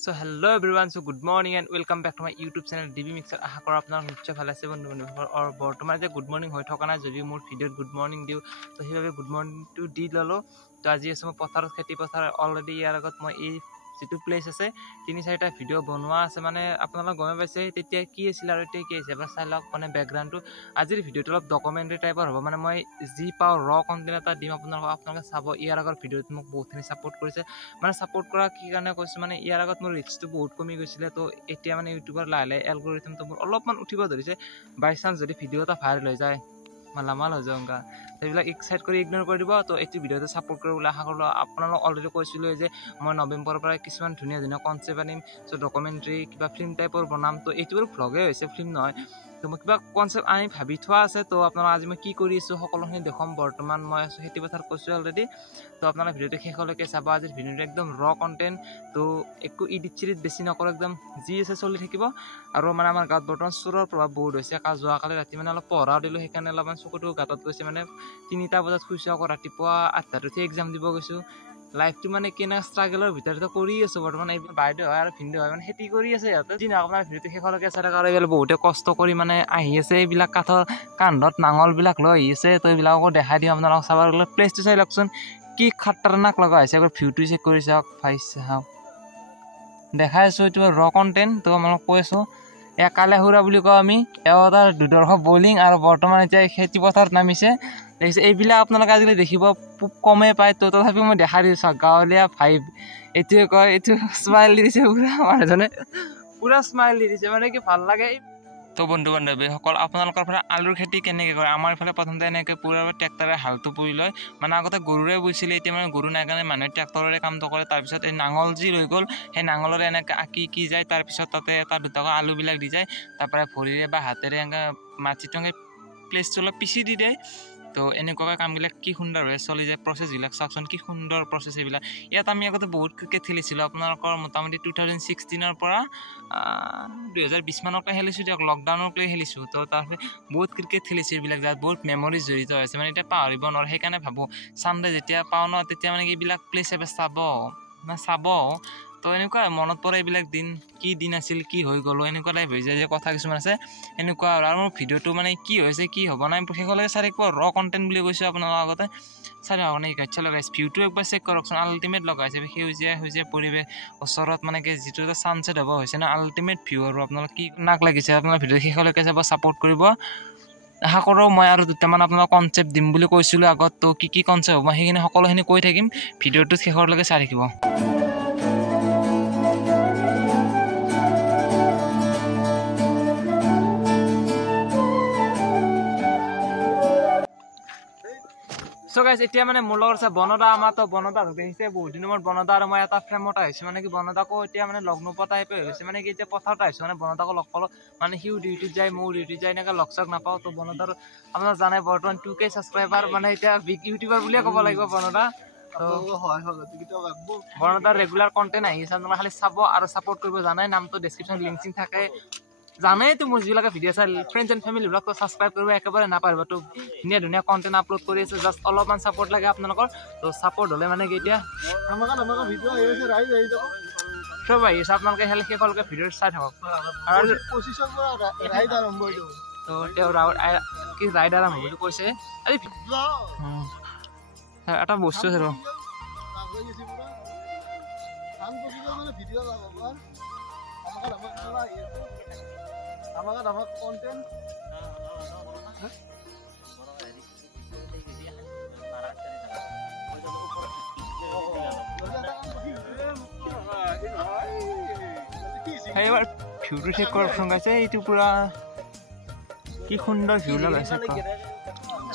So hello everyone, so good morning and welcome back to my YouTube channel DB Mixer. আশা কৰো আপোনালোক নিশ্চয় ভালে আছে বন্ধু আৰু বৰ্তমান যে গুড মৰ্নিং হৈ থকা নাই যদি মোৰ ভিডিঅ'ত গুড মৰ্নিং দিও তো সেইভাবে গুড মৰ্নিংটো দি ললো তো আজি আছে মই পথাৰত খেতি পথাৰ অলৰেডি ইয়াৰ আগত মই এই যেটো প্লেস আছে 3-4টা ভিডিঅ' বনোৱা আছে মানে আপোনালোক গমে পাইছে তেতিয়া কি আছিল আৰু এতিয়া কি আছে আপোনাৰ চাই লওক মানে ব্যাকগ্ৰাউণ্ডটো আজিৰ ভিডিঅ'টো অলপ ডকুমেন্টাৰী টাইপৰ হ'ব মানে মই যি পাও ৰ কন্টেন্ট এটা দিম আপোনালোকে চাব ইয়াৰ আগৰ ভিডিঅ'ত মোক বহুতখিনি সাপোৰ্ট কৰিছে মানে সাপোৰ্ট কৰা কি কাৰণে কৈছো মানে ইয়াৰ আগত মোৰ ৰিচটো বহুত কমি গৈছিল তো এতিয়া মানে ইউটিউবৰ লাইলে এলগৰিথমটো মোৰ অলপমান উঠিব ধৰিছে বাই চান্স যদি ভিডিঅ' এটা ভাইৰেল হৈ যায় মালামাল হৈ যাওঁগা এইবিলাক এক্সাইট কৰি ইগনোৰ কৰি দিব তো এইটো ভিডিঅ'টো সাপোৰ্ট কৰিবলৈ আশা কৰিলো আপোনালোক অলৰেডি কৈছিলো যে মই নৱেম্বৰৰ পৰা কিছুমান ধুনীয়া ধুনীয়া কনসেপ্ট আনিম সো ডকুমেন্টাৰী কিবা ফিল্ম টাইপৰ বনাম তো এইটো ভ্লগে হৈছে ফিল্ম নহয় তো মই কিবা কনসেপ্ট আনি ভাবি থোৱা আছে তো আপোনালোক আজি মই কি কৰি আছো সকলোখিনি দেখম বৰ্তমান মই আছো খেতি পথাৰ কৈছো অলৰেডি তো আপোনালোকে ভিডিঅ'টো শেষলৈকে চাব আজিৰ ভিডিঅ'টো একদম ৰ কন্টেন্ট তো একো এডিট চিৰিট বেছি নকৰো একদম যি আছে চলি থাকিব আৰু মানে আমাৰ গাঁৱত বৰ্তমান চোৰৰ প্ৰভাৱ বহুত হৈছে যোৱাকালি ৰাতি মানে অলপ পঢ়াও দিলো সেইকাৰণে অলপমান চকুটো গাঁতত গৈছে মানে 3টা বজাত শুইছো আকৌ ৰাতিপুৱা 8টাত উঠি এক্সাম দিব গৈছো লাইফটো মানে কেনে ষ্ট্ৰাগলৰ ভিতৰতে কৰি আছো বৰ্তমান এই বাইদেউ হয় আৰু ভিন্দ হয় মানে খেতি কৰি আছে ইয়াতে দিন আপোনাৰ ভিডিঅ'টো শেষলৈকে চাই থকা আৰু বহুতে কষ্ট কৰি মানে আহি আছে এইবিলাক কাঠৰ কান্ধত নাঙল বিলাক লৈ আহি আছে তো এইবিলাকো দেখাই দিম আপোনালোকক চাব গ'লে প্লেচটো চাই লওকচোন কি খাটাৰনাক লগা হৈছে একবাৰ ভিউটো চেক কৰি চাওক ফাইছ চাওক দেখাই আছো এইটো ৰ কন্টেন্ট তো মই কৈ আছো একালে হুৰা বুলি কওঁ আমি এটা দুদৰ্শ বলিং আৰু বৰ্তমান এতিয়া খেতি পথাৰত নামিছে দেখিছে এইবিলাক আপোনালোকে আজিকালি দেখিব কমে পায় তো তথাপিও মই দেখা দিছো গাঁৱলীয়া ভাইব এইটোৱে কয় এইটো স্মাইল দিছে পুৰা মানুহজনে পুৰা স্মাইল দিছে মানে কি ভাল লাগে তো বন্ধু বান্ধৱী সকল আপোনালোকৰ পৰা আলুৰ খেতি কেনেকৈ কৰে আমাৰ ইফালে প্ৰথমতে এনেকৈ পুৰা ট্ৰেক্টৰে হালটো পুৰি লয় মানে আগতে গৰুৰে বৈছিলে এতিয়া মানে গৰু নাই কাৰণে মানুহে ট্ৰেক্টৰেৰে কামটো কৰে তাৰপিছত এই নাঙল যি লৈ গ'ল সেই নাঙলৰে এনেকৈ আঁকি কি যায় তাৰপিছত তাতে এটা দুটাকৈ আলুবিলাক দি যায় তাৰপৰা ভৰিৰে বা হাতেৰে এনেকৈ মাটিটো প্লেচটো অলপ পিচি দি দিয়ে তো এনেকুৱাকৈ কামবিলাক কি সুন্দৰ হৈ চলি যায় প্ৰচেছবিলাক চাওকচোন কি সুন্দৰ প্ৰচেছ এইবিলাক ইয়াত আমি আগতে বহুত ক্ৰিকেট খেলিছিলোঁ আপোনালোকৰ মোটামুটি 2016ৰ পৰা 2020 মানলৈকে খেলিছোঁ দিয়ক লকডাউনলৈকে খেলিছোঁ তো তাৰপিছত বহুত ক্ৰিকেট খেলিছোঁ এইবিলাক যাত বহুত মেমৰিজ জড়িত হৈছে মানে এতিয়া পাহৰিব নোৱাৰোঁ সেইকাৰণে ভাবোঁ চানডে যেতিয়া পাওঁ ন তেতিয়া মানে এইবিলাক প্লেচ এবাৰ চাব তো এনেকুৱা মনত পৰে এইবিলাক দিন কি দিন আছিল কি হৈ গ'লো এনেকুৱা টাইপ হৈ যায় যে কথা কিছুমান আছে এনেকুৱা আৰু মোৰ ভিডিঅ'টো মানে কি হৈছে কি হ'ব নাই শেষলৈকে চাই একবাৰ ৰ কণ্টেণ্ট বুলি কৈছোঁ আপোনালোকৰ আগতে চাই মানে ইচ্ছা লগাইছে ভিউটো একবাৰ চেক কৰকচোন আল্টিমেট লগাইছে সেউজীয়া পৰিৱেশ ওচৰত মানে কি যিটো এটা ছানছেট হ'ব হৈছে না আল্টিমেট ভিউ আৰু আপোনালোক কি নাক লাগিছে আপোনাৰ ভিডিঅ' শেষলৈকে চাব ছাপোৰ্ট কৰিব আশা কৰোঁ মই আৰু দুটামান আপোনাক কনচেপ্ট দিম বুলি কৈছিলোঁ আগত তো কি কনচেপ্ট হ'ব মই সেইখিনি সকলোখিনি কৈ থাকিম ভিডিঅ'টো শেষলৈকে চাই থাকিব So guys, এতিয়া মানে মোৰ লগত আছে বনদা আমাৰ তো বনদা দেখিছে বহুত দিনৰ মূৰত বনদা আৰু মই এটা ফ্ৰেমত আহিছো মানে কি বনদাকো এতিয়া মানে লগ নোপোৱা টাইপে হৈছে মানে কি এতিয়া পথাৰত আহিছো মানে বনদাকো লগ পালো মানে সিও ডিউটিত যায় ময়ো ডিউটিত যায় এনেকৈ লগ চগ নাপাওঁ তো বনদাৰ আপোনাৰ জানে বৰ্তমান 2K ছাবস্ক্ৰাইবাৰ মানে এতিয়া বিগ ইউটিউবাৰ বুলিয়ে ক'ব লাগিব বনদা বনদাৰ ৰেগুলাৰ কণ্টেণ্ট আহি আছে আপোনালোকে খালি চাব আৰু ছাপোৰ্ট কৰিব জানে নামটো ডেছক্ৰিপশ্যন লিংক চিং থাকে জানেই তো মোৰ যিবিলাকে ভিডিঅ' চাই ফ্ৰেণ্ডছ এণ্ড ফেমিলি বিলাকতো ছাবস্ক্ৰাইব কৰিব একেবাৰে নাপাৰিব তো ধুনীয়া কণ্টেণ্ট আপলোড কৰি আছে জাষ্ট অলপমান ছাপোৰ্ট লাগে আপোনালোকৰ তো ছাপোৰ্ট হ'লে মানে কি এতিয়া চব আহি আছে আপোনালোকে শেষলৈকে ভিডিঅ' চাই থাকক আৰু তো তেওঁ কি ৰাইড আৰম্ভ বুলি কৈছে এটা বস্তু আছে ৰ আমাক কন্টেন্ট এইবাৰ ভিউটো চেক কৰকচোন গাইছে এইটো পুৰা কি সুন্দৰ ভিউ লগাইছে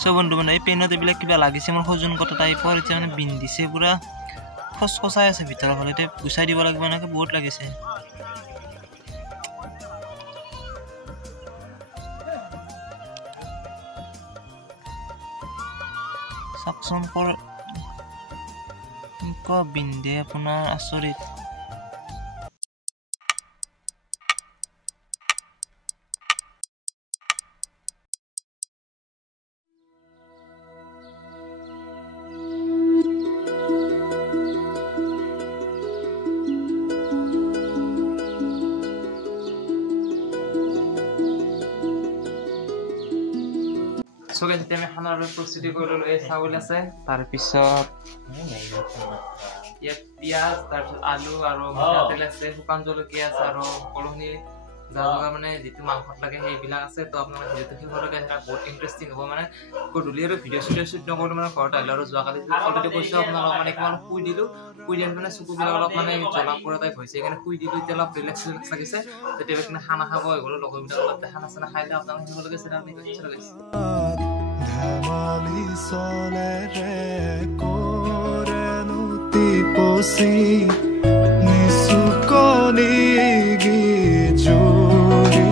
চব বন্ধু মানে এই পেনত এইবিলাক কিবা লাগিছে মোৰ সজুন কটা টাইপৰ এতিয়া মানে বিন্ধিছে পুৰা খচখচাই আছে ভিতৰৰ ফালে এতিয়া গুচাই দিব লাগিব এনেকৈ বহুত লাগিছে চাকচোন বিন্ধে আপোনাৰ আচৰিত সো গাইস এতিয়া আমি খানাৰ প্ৰস্তুতি কৰি ললো এই চাউল আছে তাৰ পিছত ইয়াত পিয়াজ তাৰপিছত আলু আৰু তেল আছে শুকান জলকীয়া আছে আৰু কলহনি জালুকা মানে যেটো মাংসত লাগে সেইবিলাক আছে তো আপোনালোকে ভিডিওটো শেষলৈকে চাই বহুত ইন্টাৰেষ্টিং হ'ব মানে গধূলি আৰু ভিডিও শুট নকৰো মানে ঘৰত আহিলে আৰু যোৱাকালি অলৰেডি কৈছো আপোনালোকক মানে কিমান শুই দিলো শুই দিয়াৰ মানে চকুবিলাক অলপ মানে জ্বলা পোৰা টাইপ হৈছে সেইকাৰণে শুই দিলো এতিয়া অলপ ৰিলেক্স লাগিছে তেতিয়া কিনে খানা খাব হৈ গ'লো লগৰবিলাক অলপ খানা চানা খাই লওঁ আপোনালোকে শেষলৈকে চাই আপুনি ইচ্ছা লাগিছে ধেমালি চলে ৰে কৰে নুতি পচি নিচুকনি জুৰি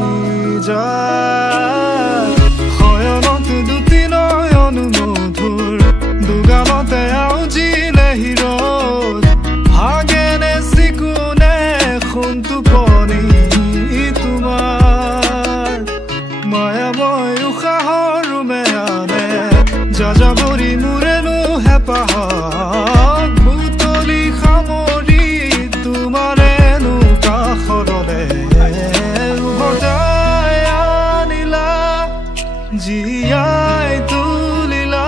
যায় শয়নত দুটি নয়ন মধুৰ দুগামতে আউজিলে হিৰদ ভাগেনে চিকুনে সোণটো পনি তোমাৰ মায়াময় উশাহৰ মেয়ানে যাযাবৰী মোৰেনো হেঁপাহক বুটলি সামৰি তোমাৰেনো কাষৰলে উভতাই আনিলা জীয়াই তুলিলা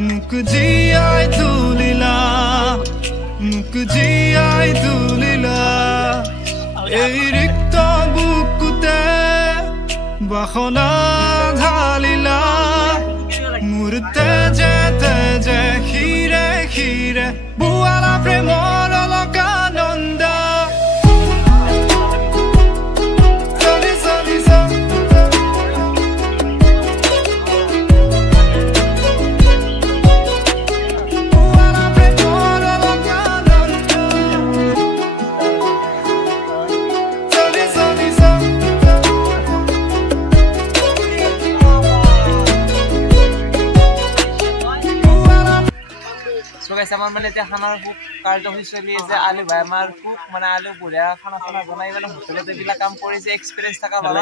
মোক জীয়াই তুলিলা মোক জীয়াই তুলিলা এই ৰিক্ত বুকুতে বাসনা ঢালিলা মোৰ তেজে তেজে খিৰে খিৰে বুৱালা প্ৰেমৰ অলকানন্দ আমাৰ মানে এতিয়া খানাৰ খুব কাৰ্যসূচী চলি আছে আলু ভাই আমাৰ খুব মানে আলু বঢ়িয়া খানা চানা বনাই মানে হোটেলত এইবিলাক কাম কৰিছে এক্সপিৰিয়েঞ্চ থকা বাবা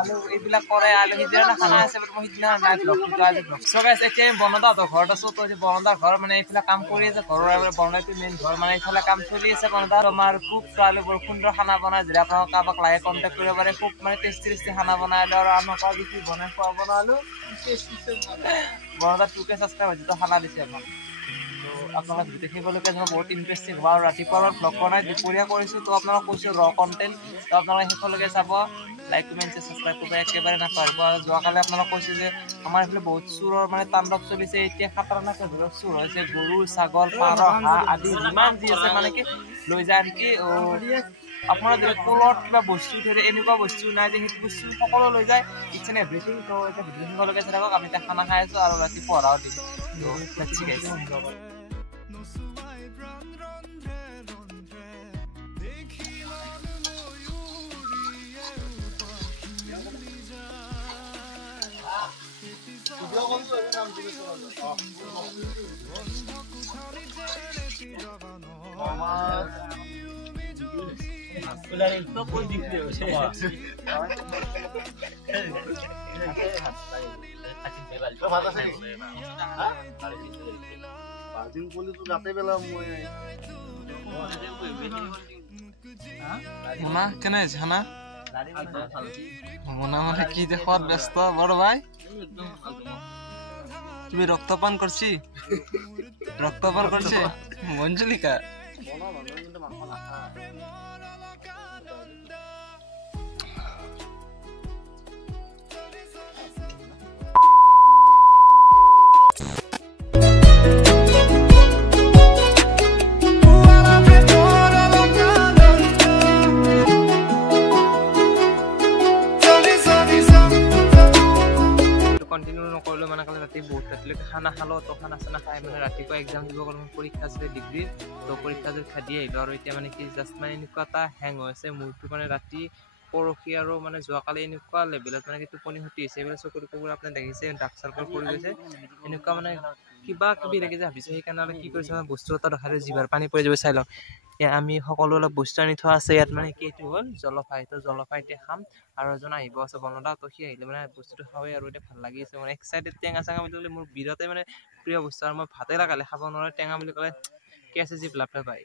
আলু এইবিলাক কৰে আলু সিদিনা খানা আছে মই সিদিনা নাই ব্লগটো আজি ব্লগ সো গাইস এতিয়া বনদাহঁতৰ ঘৰত আছো তো বনদাৰ ঘৰ মানে এইফালে কাম কৰি আছে ঘৰৰ বনাইটো মেইন ঘৰ মানে এইফালে কাম চলি আছে বনদা আমাৰ খুব আলু বৰ সুন্দৰ খানা বনাই যদি আপোনালোক কাৰোবাক লাগে কণ্টেক্ট কৰিব পাৰে খুব মানে টেষ্টি খানা বনাই আৰু আমাক কি বনাই খোৱা বনালো বনদা 2K সাবস্ক্রাইব হৈছে তো খানা দিছে আমাক আপোনালোক ভিডিও শেষলৈকে চাব বহুত ইন্টাৰেষ্টিং হ'ব আৰু ৰাতিপুৱা ব্লগ বনাই দুপৰীয়া কৰিছোঁ তো আপোনালোক কৈছোঁ ৰ কণ্টেণ্ট তো আপোনালোকে শেষলৈকে চাব লাইক কমেণ্ট ছাবস্ক্ৰাইব কৰিব একেবাৰে নাপাহৰিব আৰু যোৱাকালি আপোনালোক কৈছোঁ যে আমাৰ এইফালে বহুত চোৰৰ মানে তাণ্ডৱ চলিছে এতিয়া খাতাৰনাক ধৰক চোৰ হৈছে গৰু ছাগল পাৰ হাঁহ আদি যিমান যি আছে মানে কি লৈ যায় নেকি আপোনাৰ যদি পুলত কিবা বস্তু ধৰে এনেকুৱা বস্তু নাই যে সেইটো বস্তু সকলো লৈ যায় ইটছ এন এভৰিথিং তো এতিয়া ভিডিও শেষলৈকে চাই থাকক আমি এতিয়া খানা খাই আছোঁ আৰু ৰাতি পঢ়াও দিছোঁ কেনে আছে খানা মনে মনে কি দেখাত ব্যস্ত বড় ভাই তুমি রক্তপান করছি মঞ্জুলিকা খানা খালো তো খানা চানা খাই মানে ৰাতিপুৱা এক্সাম দিব গ'লো পৰীক্ষা আছিলে ডিগ্ৰীৰ তো পৰীক্ষা খাদি আহিলো আৰু এতিয়া মানে কি জাষ্ট মানে এনেকুৱা এটা হেং হৈ আছে মূৰটো মানে ৰাতি পৰহি আৰু মানে যোৱাকালি এনেকুৱা লেভেলত মানে টোপনি ক্ষতি হৈছে এইবিলাক চকুৰ টুকুৰ আপুনি দেখিছে ডাৰ্ক চাৰ্কল পৰি গৈছে এনেকুৱা মানে কিবা কিবি লাগি যে ভাবিছে সেইকাৰণে আৰু কি কৰিছে বস্তু এটা দেখাই জিভাৰ পানী পৰি যাব চাই লওক আমি সকলো অলপ বস্তু আনি থোৱা আছে ইয়াত মানে কি এইটো হ'ল জলফাই তো জলফাই এতিয়া খাম আৰু এজন আহিব আছে বনদা তো সি আহিলে মানে বস্তুটো খাওঁৱেই আৰু এতিয়া ভাল লাগি আছে মানে এক্সাইটেড টেঙা চেঙা বুলি ক'লে মোৰ বিৰাটেই মানে প্ৰিয় বস্তু আৰু মই ভাতে লাগালে খাব নোৱাৰে টেঙা বুলি ক'লে কেঁচে যি লাভে পায়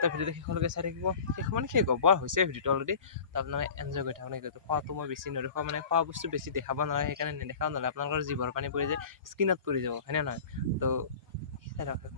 তো ভিডিঅ'টো শেষলৈকে চাই থাকিব শেষ মানে শেষ হ'ব আৰু হৈছে ভিডিঅ'টো অলৰেডি তো আপোনালোকে এনজয় কৰি থাকক নেকি খোৱাটো মই বেছি নেদেখাওঁ মানে খোৱা বস্তু বেছি দেখাব নালাগে সেইকাৰণে নেদেখাওঁ নহ'লে আপোনালোকৰ জিভৰ পানী পৰি যায় স্কিনত পৰি যাব হয়নে নহয় তো চাই থাকক